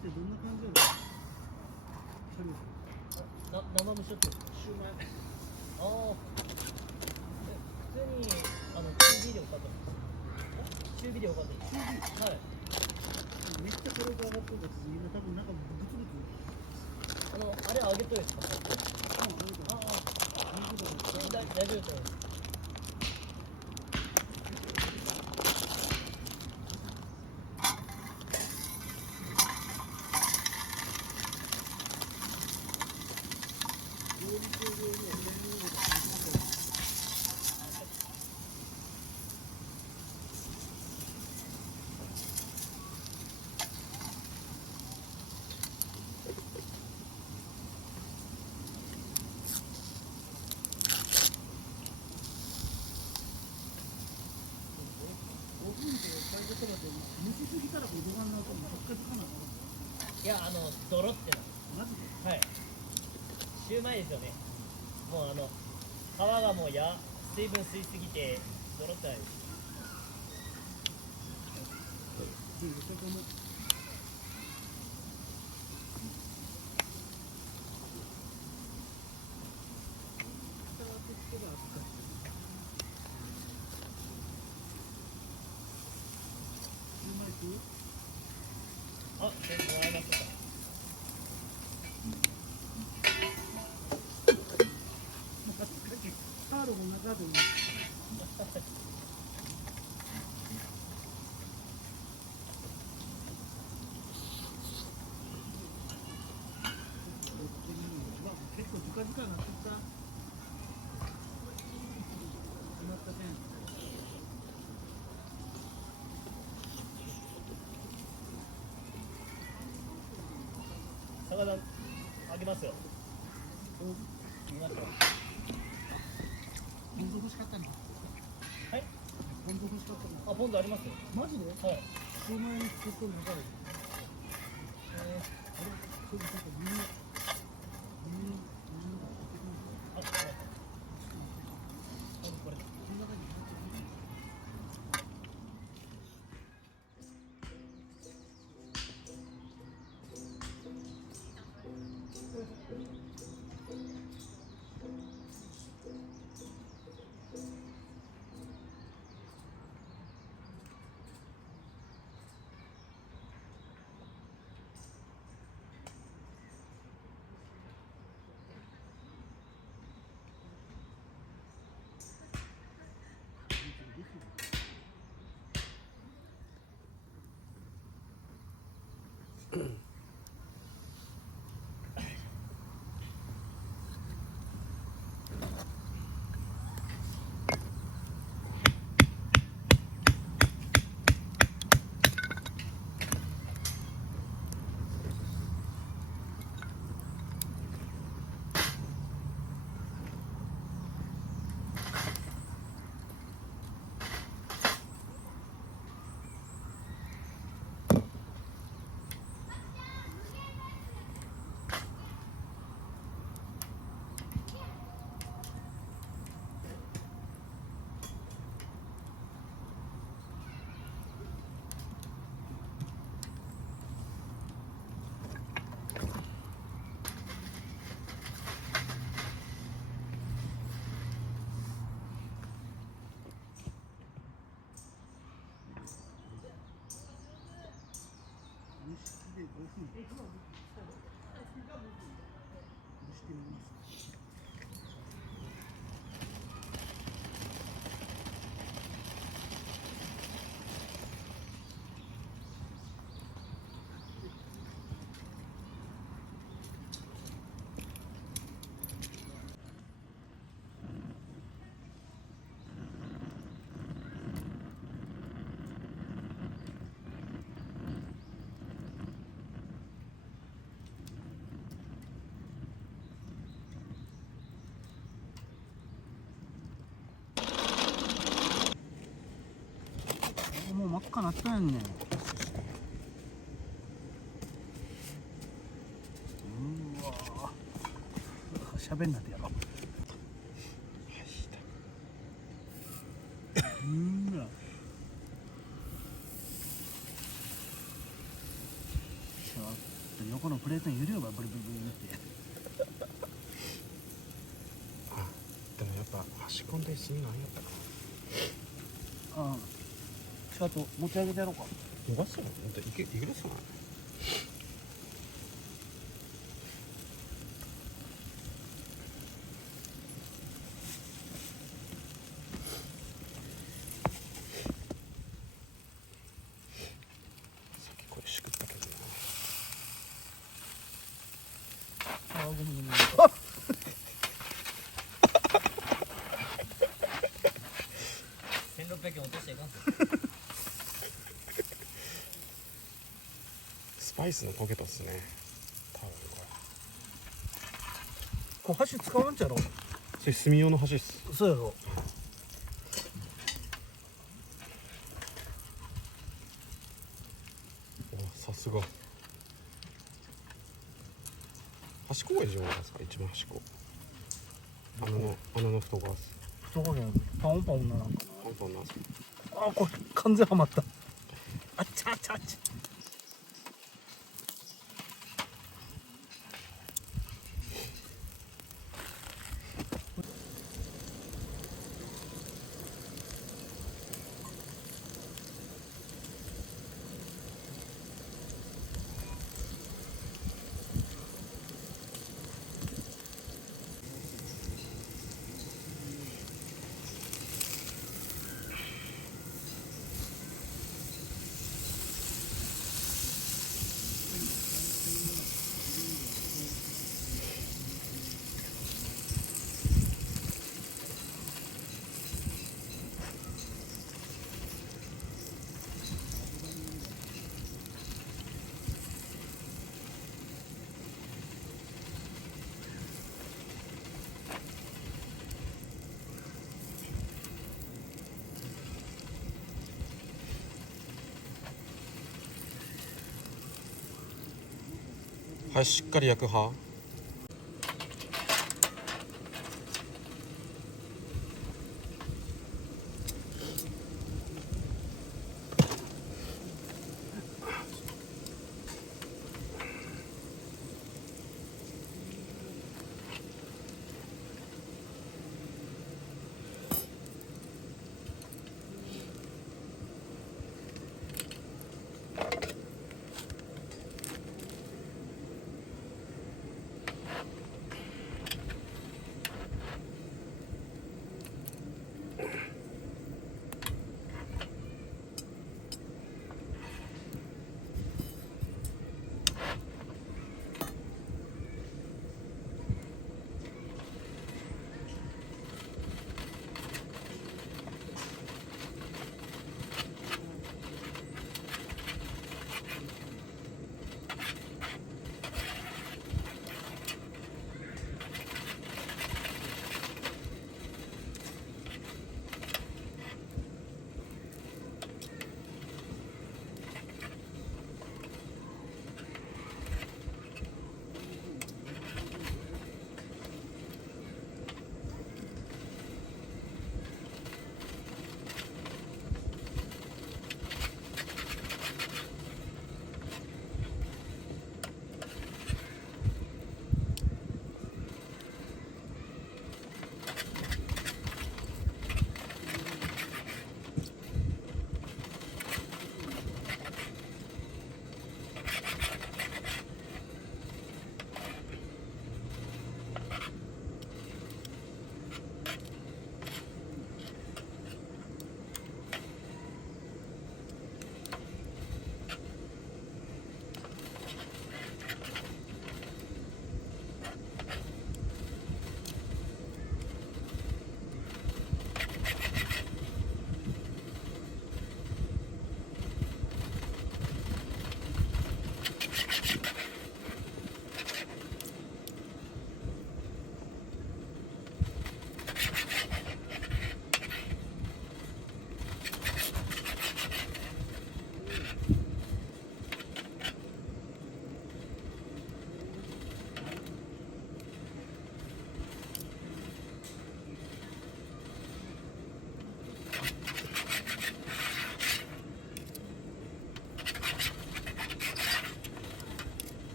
ってどんな感じやろ。火力。生蒸しショット。シューマイ。ああ。普通に中火でよかったです。中火でよかったです。中火。はい。めっちゃ火力上がってるからみんな多分なんかグツグツ。あれ揚げとですか。あれだ。水が大丈夫ですよね。料理中料理は全部が入ってる。5分で最初とかでも蒸しすぎたらうどがんの後にばっかりつかないの。いやドロってな。マジで。はい。シューマイですよね。もう皮がもう水分吸いすぎてドロってないです。外も。人が扱ってる。シューマイ食う？あ、それもらいますか。まずかけターロも中でも。うわ、結構時間なってきた。決まったけん。魚あげますよ。見ました。ポン酢欲しかったな。はい。ポン酢欲しかったな。ポン酢ありますよ。マジで？はい。シューマイに作ってる中で。あれ、ちょっとみんな。はい。これ。こんな感じで。蒸しで5分蒸してみます。もう真っ赤なったやんねん。喋んなでよ。さあこのプレートに揺れればブリブリブリになって。でもやっぱ端っこで炭ないやったかああ、ちょっと持ち上げてやろうか。な。伸ばすの？いけそうな。さっきこれしくったけどな。ああ、ごめんごめん。1600円落としていかんすよ。スパイスのポケットっすね。多分ここう箸使わんちゃろ。れ。それ炭用の箸っす。そうやろ。お、さすが。端っこが一番ですか？一番端っこ。穴の太がす。懐にパオンパオンならんかパンパンなんですか？な。ああ、これ完全ハマった。あっちゃあっちゃあっちゃ。はい、しっかり焼く派。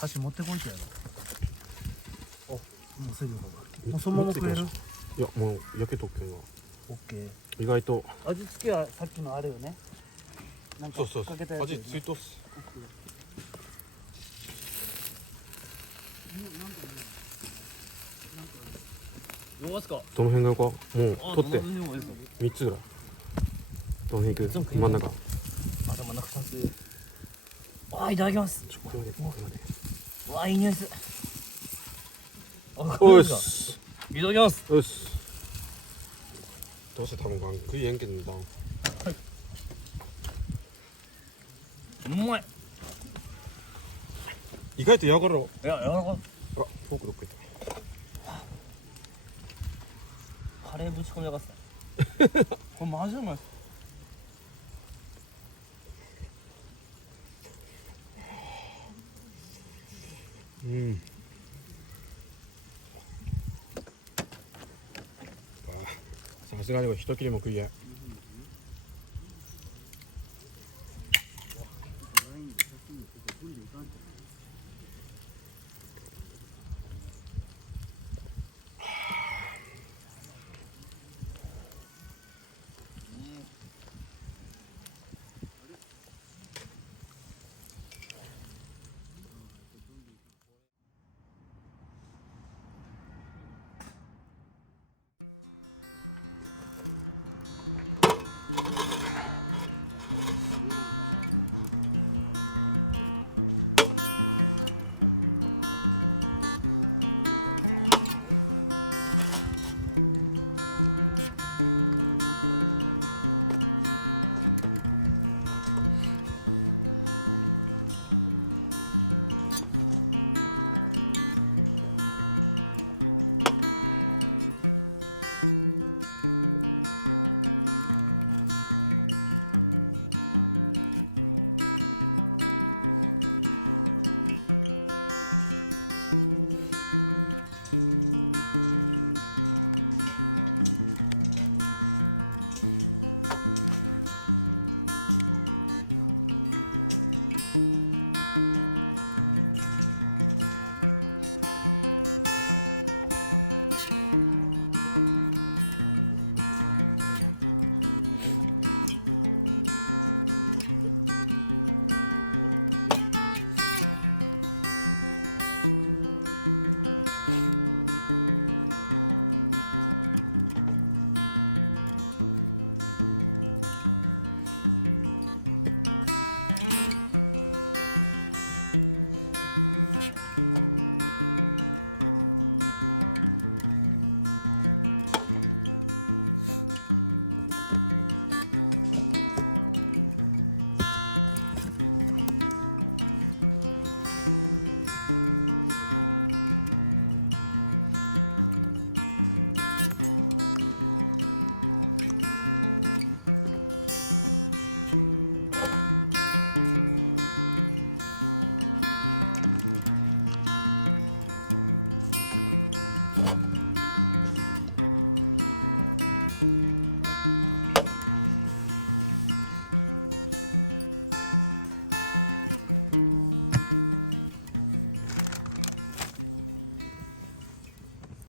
箸持ってこいてやろ。お、もうすぐもうそのまま食える。いやもう焼けとくけどオッケー。意外と味付けはさっきのあれよね。なんかそうかけたやつよね。味ついとっす。どうですか。どの辺だろうか。もあ、う取ってどの辺もいいですよ。3つぐらい。どの辺行く？真ん中。あ、でもなんか2つ。あ、いただきます。これまでこれまで。うわ、いい匂いする。あ、よいたしだきます。よし。どうせ多分食いえんけどな。うまい。意外と柔らかろ。いや、柔らかい。あらフォークどっか行った。カレーぶち込みやがった。これマジうまいっす。うんさすがにこれ一切れも食いえん。